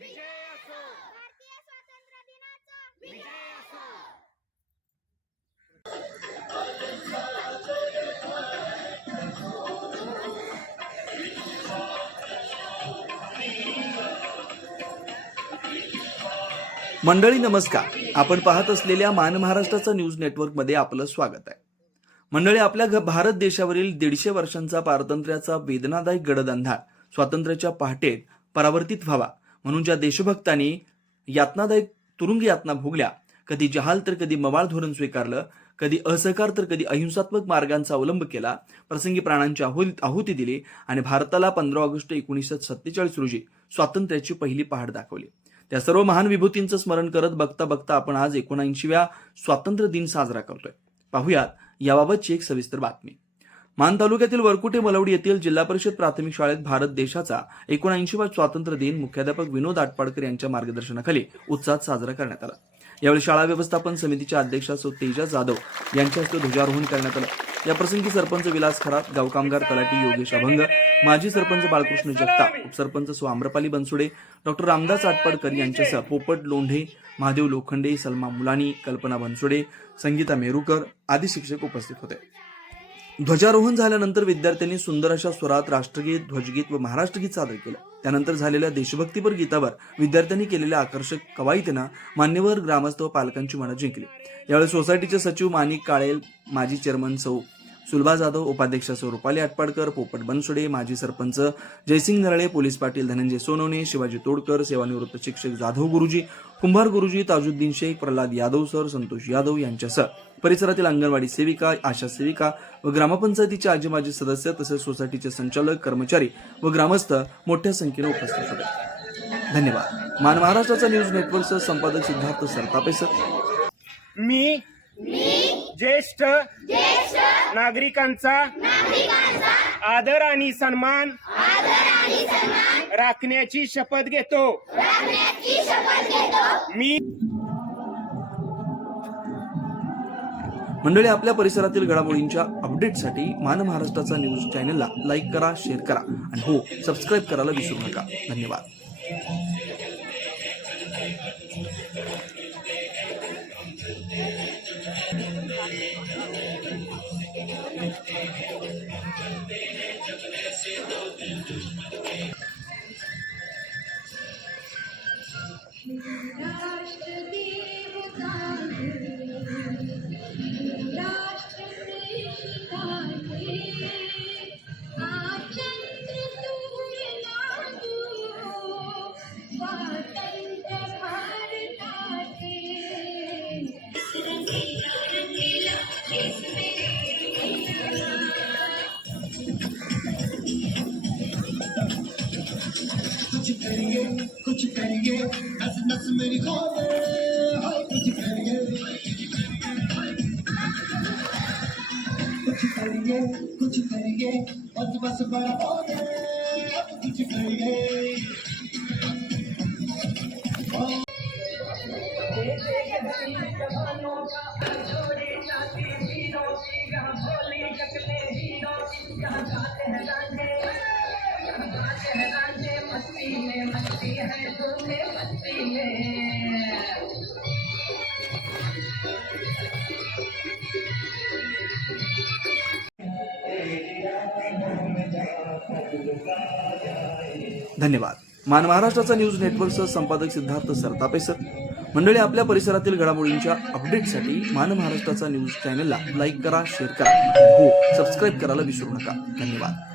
विजय असो. भारतीय स्वातंत्र्य दिनाचा विजय असो. मंडळी नमस्कार. आपण पाहत असलेल्या मान महाराष्ट्राचा न्यूज नेटवर्कमध्ये आपलं स्वागत आहे. मंडळी आपल्या घ- भारत देशावरील दीडशे वर्षांचा पारतंत्र्याचा वेदनादायक गडद अंधार स्वातंत्र्याच्या पहाटेत परावर्तित व्हावा. म्हणून ज्या देशभक्तांनी यातनादायक तुरुंग यातना भोगल्या कधी जहाल तर कधी मवाळ धोरण स्वीकारलं कधी असहकार तर कधी अहिंसात्मक मार्गांचा अवलंब केला प्रसंगी प्राणांची आहुती आहुती दिली आणि भारताला पंधरा ऑगस्ट एकोणीसशे सत्तेचाळीस रोजी स्वातंत्र्याची पहिली पहाट दाखवली. त्या सर्व महान विभूतींचं स्मरण करत बघता बघता आपण आज एकोणऐंशीव्या स्वातंत्र्य दिन साजरा करतोय. पाहुयात याबाबतची एक सविस्तर बातमी. मान तालुक्यातील वरकुटे मलवडी येथील जिल्हा परिषद प्राथमिक शाळेत भारत देशाचा एकोणऐंशीवा स्वातंत्र्य दिन मुख्याध्यापक विनोद आटपाडकर यांच्या मार्गदर्शनाखाली उत्साहात साजरा करण्यात आला. यावेळी शाळा व्यवस्थापन समितीच्या अध्यक्षा सौ तेजा जाधव यांच्या हस्ते ध्वजारोहण करण्यात आलं. या प्रसंगी सरपंच विलास खरात गाव कामगार तलाठी योगेश अभंग माजी सरपंच बाळकृष्ण जगताप उपसरपंच सो आम्रपाली बनसुडे डॉक्टर रामदास आटपाडकर यांच्यासह पोपट लोंढे महादेव लोखंडे सलमा मुलानी कल्पना बनसुडे संगीता मेरुकर आदी शिक्षक उपस्थित होते. ध्वजारोहण झाल्यानंतर विद्यार्थ्यांनी सुंदर अशा स्वरात राष्ट्रगीत ध्वजगीत व महाराष्ट्रगीत सादर केलं. त्यानंतर झालेल्या देशभक्तीपर गीतावर विद्यार्थ्यांनी केलेल्या आकर्षक कवायतींना मान्यवर ग्रामस्थ व पालकांची मनं जिंकली. यावेळी सोसायटीचे सचिव माणिक काळेल माजी चेअरमन सौ सुलभा जाधव उपाध्यक्ष सौ रुपाली आटपाडकर पोपट बनसोडे माजी सरपंच जयसिंग नरळे पोलीस पाटील धनंजय सोनवणे शिवाजी तोडकर सेवानिवृत्त शिक्षक जाधव गुरुजी कुंभार गुरुजी ताजुद्दीन शेख प्रल्हाद यादव सर संतोष यादव यांच्यासह. परिसरातील अंगणवाडी सेविका आशा सेविका व ग्रामपंचायतीचे आजी माजी सदस्य तसेच सोसायटीचे संचालक कर्मचारी व ग्रामस्थ मोठ्या संख्येने उपस्थित होते. धन्यवाद. मान महाराष्ट्राचा न्यूज नेटवर्कचा संपादक सिद्धार्थ सरतापे सर. मी ज्येष्ठ नागरिकांचा आदर आणि सन्मान राखण्याची शपथ घेतो. मी मंडळी आपल्या परिसरातील घडामोडींच्या अपडेटसाठी मान महाराष्ट्राचा न्यूज चॅनलला लाईक करा शेअर करा आणि हो सबस्क्राईब करायला विसरू नका. धन्यवाद. चलते हैं चलने से दो दिल दुश्मन के कुछ करिए नस नस मेरी खोले हाय कुछ करिए कुछ करिए कुछ करिए बस बस बड़ा बोले अब कुछ करिए धन्यवाद. मान महाराष्ट्राचा न्यूज नेटवर्कसह संपादक सिद्धार्थ सरतापे सर. मंडळी आपल्या परिसरातील घडामोडींच्या अपडेटसाठी मान महाराष्ट्राचा न्यूज चॅनलला लाईक करा शेअर करा. हो सबस्क्राईब करायला विसरू नका. धन्यवाद.